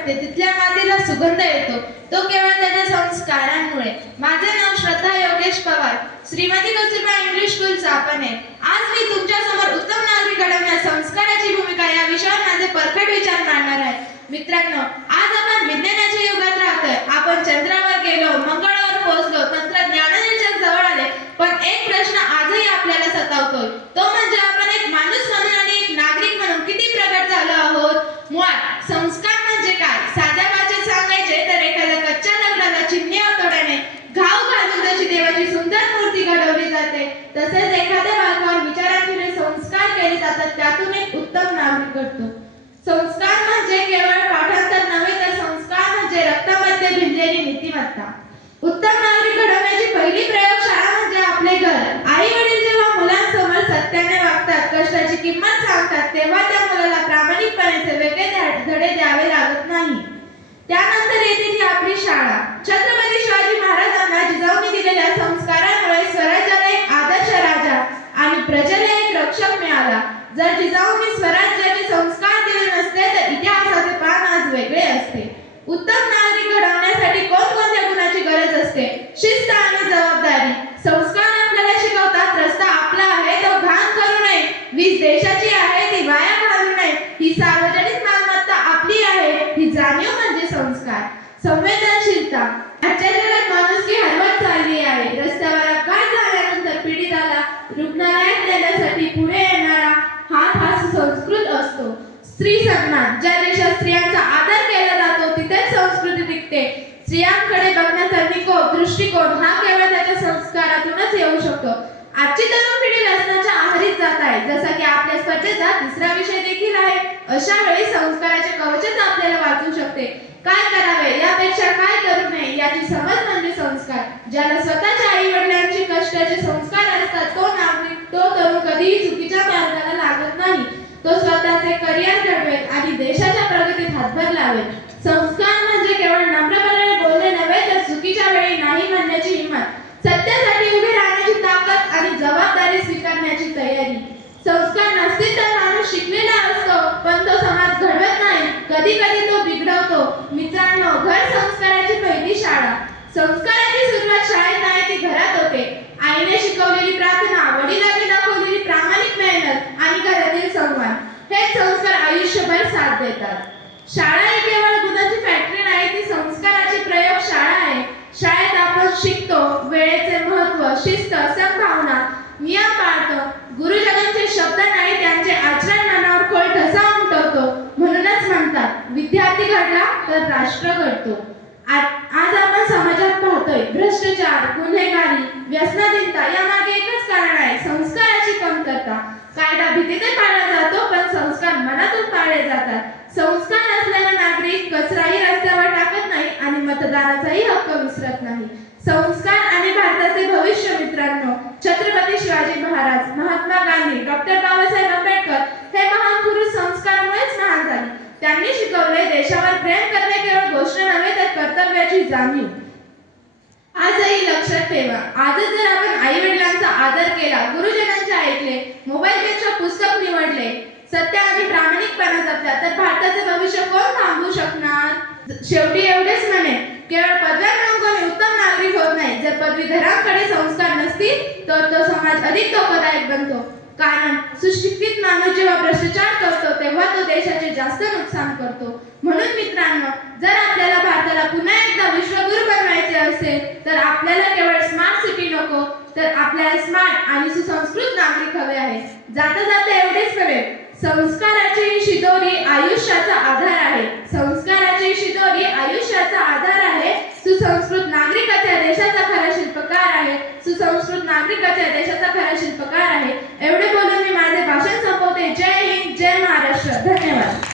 वाटते. तिथल्या मातीला सुगंध येतो. तो केवळ त्याच्या संस्कारांमुळे. माझे नाव श्रद्धा योगेश पवार. श्रीमती कस्तुरबा इंग्लिश स्कूल चापण आहे. आज मी तुमच्यासमोर उत्तम नागरिक घडवण्या संस्काराची भूमिका या विषयावर माझे परफेक्ट विचार मांडणार आहे. मित्रांनो आज आपण विज्ञानाच्या युगात राहतोय. आपण चंद्रावर गेलो मंगळावर पोहोचलो तंत्रज्ञानाच्या जवळ आले. पण एक प्रश्न आजही आपल्याला सतावतोय. तो केले त्यातून एक उत्तम नागरिक घडतो. संस्कार म्हणजे केवळ पाठांतर नव्हे तर संस्कार म्हणजे रक्तामध्ये भिनलेली नीतिमत्ता. उत्तम नागरिक घडवण्याची पहिली प्रयोगशाळा म्हणजे आपले घर. आई वडील जेव्हा मुलांसमोर सत्याने वागतात कष्टाची किंमत सांगतात तेव्हा त्या मुलाला प्रामाणिकपणे वेगळे धडे द्यावे लागत नाही. त्यानंतर येते ती आपली शाळा. छत्रपती शिवाजी महाराजांना जिजाऊने दिलेल्या संस्कारामुळे स्वराज्याला एक आदर्श राजा आणि प्रजेला एक रक्षक मिळाला जर जिजाऊंनी स्वराज्याचे संस्कार दिले नसते तर इतिहासाचे पान आज वेगळे असते. उत्तम नागरिक घडवण्यासाठी कोणकोणत्या गुणाची गरज असते? शिस्त आणि जबाबदारी. संस्कार आपल्याला शिकवतात रस्ता आपला आहे तो घाण करू नये. वीज देशाची आहे ती वाया घालू नये. ही सार्वजनिक मालमत्ता आपली आहे ही जाणीव म्हणजे संस्कार. संवेदनशीलता. आजच्या जगात माणुसकी हरवत चालली आहे रस्त्यावर अपघात झाल्यानंतर पीडिताला रुग्णालयात नेण्यासाठी पुढे येणारा हात हा सुसंस्कृत असतो स्त्री सन्मान ज्या देशात स्त्रियांचा आदर केला जातो तिथे संस्कृती टिकते. स्त्रियांकडे बघण्याचा निकोप दृष्टिकोन हा केवळ त्याच्या संस्कारातूनच येऊ शकतो. आजची तरुण पिढी व्यसनाच्या आहारीत जात आहे. जसा की आपल्या स्पर्धेचा तिसरा विषय देखील आहे. अशा वेळी संस्काराचे कवचच आपल्याला वाचू शकते. काय करावे? यापेक्षा काय करू नये? याची समज म्हणजे संस्कार. ज्याला स्वतःच्या आई वडिलांची कष्टाचे संस्कार असतात तो नागरिक तो तरुण कधीही चुकीच्या मार्गाला लागत नाही. तो स्वतःचे करिअर घडवेल आणि देशाच्या प्रगतीत हातभार लावेल. संस्कार म्हणजे केवळ नम्रपणाने बोलणे नव्हे तर चुकीच्या वेळी नाही म्हणण्याची हिंमत. सत्यासाठी उभी राहण्याची ताकद आणि जबाबदारी स्वीकारण्याची तयारी. संस्कार नसतील तर माणूस शिकलेला असतो पण तो समाज घडवत नाही. कधी कधी तो बिघडवतो. मित्रांनो घर संस्काराची पहिली शाळा. संस्काराची सुरुवात शाळा शाळा ही केवळ दुधाची फॅक्टरी नाही ती संस्काराची प्रयोग शाळा आहे. शाळेत आपण शिकतो वेळेचे महत्त्व शिस्त सद्भावना नियम पाळतो. गुरुजनांचे शब्द नाही त्यांचे आचरण मनावर खोल ठसा उमटवतो. म्हणूनच म्हणतात विद्यार्थी घडला तर राष्ट्र घडतो. आज आपण समाजात पाहतोय भ्रष्टाचार गुन्हेगारी व्यसनाधीनता यामागे एकच कारण आहे संस्काराची कमतरता. कायदा भीतीने पाळला जातो पण संस्कार मनातून पाळले जातात. संस्कार असलेला नागरिक कचराही रस्त्यावर टाकत नाही आणि मतदानाचाही हक्क विसरत नाही. संस्कार आणि भारताचे भविष्य मित्रांनो छत्रपती शिवाजी महाराज महात्मा गांधी डॉक्टर बाबासाहेब आंबेडकर हे महान पुरुष संस्कारामुळेच महान झाले. त्यांनी शिकवले देशावर प्रेम करणे केवळ गोष्ट नव्हे तर कर्तव्याची जाणीव. आजही लक्षात ठेवा आजच जर आपण आई वडिलांचा आदर केला गुरुजनांचे ऐकले मोबाईलपेक्षा पुस्तक सत्य आणि प्रामाणिकपणा जपला तर भारताचे भविष्य कोण थांबवू शकणार? शेवटी एवढेच म्हणे केवळ पदव्या मिळवून कोणी उत्तम नागरिक होत नाही. जर पदवीधरांकडे संस्कार नसतील तर तो समाज अधिक धोकादायक बनतो. कारण सुशिक्षित माणूस जेव्हा भ्रष्टाचार करतो तेव्हा तो देशाचे जास्त नुकसान करतो. म्हणून मित्रांनो जर आपल्याला भारताला पुन्हा एकदा विश्वगुरु बनवायचे असेल तर आपल्याला केवळ स्मार्ट सिटी नको तर आपल्याला स्मार्ट आणि सुसंस्कृत नागरिक हवे आहे जाता जाता एवढेच हवे संस्काराची शिदोरी आयुष्याचा आधार आहे. संस्काराची शिदोरी आयुष्याचा आधार आहे. सुसंस्कृत नागरिकाच्या देशाचा खरा शिल्पकार आहे. सुसंस्कृत नागरिकाच्या देशाचा खरा शिल्पकार आहे. एवढे